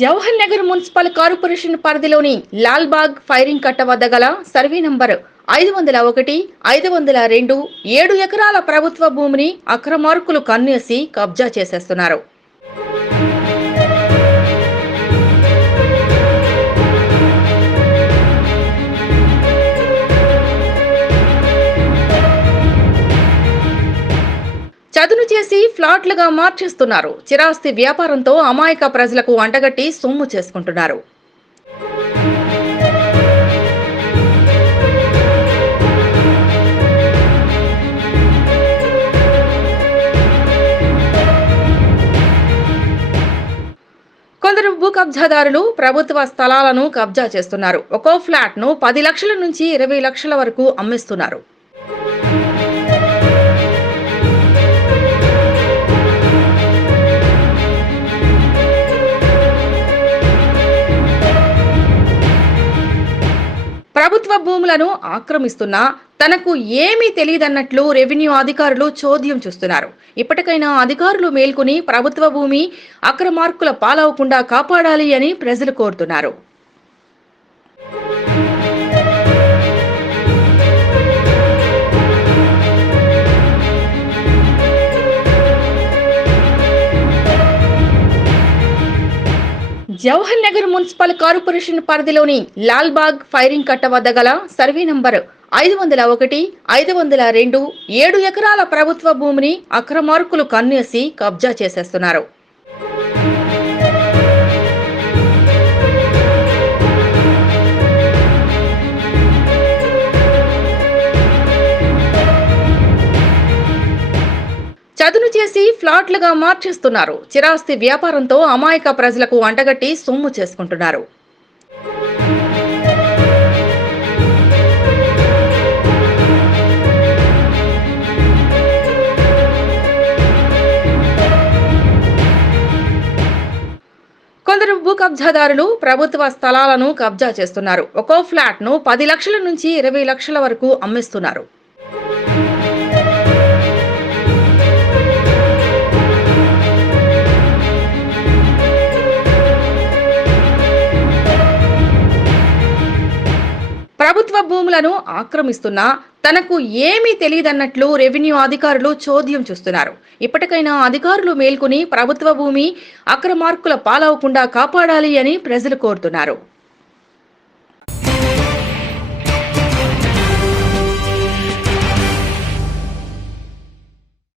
Jawahar Nagar municipal corporation పరిధిలోని Lalbagh firing కట్ట వద్ద గల సర్వే నంబర్ ఐదు వందల ఒకటి ఐదు వందల రెండు ఏడు ఎకరాల ప్రభుత్వ భూమిని అక్రమార్కులు కన్నేసి కబ్జా చేసేస్తున్నారు. చదును చేసి ఫ్లాట్లుగా మార్చేస్తున్నారు. చిరాస్తి వ్యాపారంతో అమాయక ప్రజలకు అంటగట్టి సొమ్ము చేసుకుంటున్నారు. కొందరు భూ కబ్జాదారులు ప్రభుత్వ స్థలాలను కబ్జా చేస్తున్నారు. ఒక్కో ఫ్లాట్ను పది లక్షల నుంచి ఇరవై లక్షల వరకు అమ్మిస్తున్నారు. ప్రభుత్వ భూములను ఆక్రమిస్తున్నా తనకు ఏమీ తెలియదన్నట్లు రెవెన్యూ అధికారులు చోద్యం చూస్తున్నారు. ఇప్పటికైనా అధికారులు మేల్కొని ప్రభుత్వ భూమి అక్రమార్కుల పాలవకుండా కాపాడాలి అని ప్రజలు కోరుతున్నారు. జవహర్ నగర్ మున్సిపల్ కార్పొరేషన్ పరిధిలోని లాల్బాగ్ ఫైరింగ్ కట్ట వద్ద గల సర్వే నంబర్ ఐదు వందల ఒకటి ఐదు వందల రెండు ఏడు ఎకరాల ప్రభుత్వ భూమిని అక్రమార్కులు కన్నేసి కబ్జా చేసేస్తున్నారు. చదును చేసి ఫ్లాట్లుగా మార్చేస్తున్నారు. చిరాస్తి వ్యాపారంతో అమాయక ప్రజలకు అంటగట్టి సొమ్ము చేసుకుంటున్నారు. కొందరు భూ కబ్జాదారులు ప్రభుత్వ స్థలాలను కబ్జా చేస్తున్నారు. ఒక్కో ఫ్లాట్ను పది లక్షల నుంచి ఇరవై లక్షల వరకు అమ్మిస్తున్నారు. ప్రభుత్వ భూములను ఆక్రమిస్తున్నా తనకు ఏమీ తెలియదన్నట్లు రెవెన్యూ అధికారులు చోద్యం చూస్తున్నారు. ఇప్పటికైనా అధికారులు మేల్కొని ప్రభుత్వ భూమి అక్రమార్కుల పాలవకుండా కాపాడాలి అని ప్రజలు కోరుతున్నారు.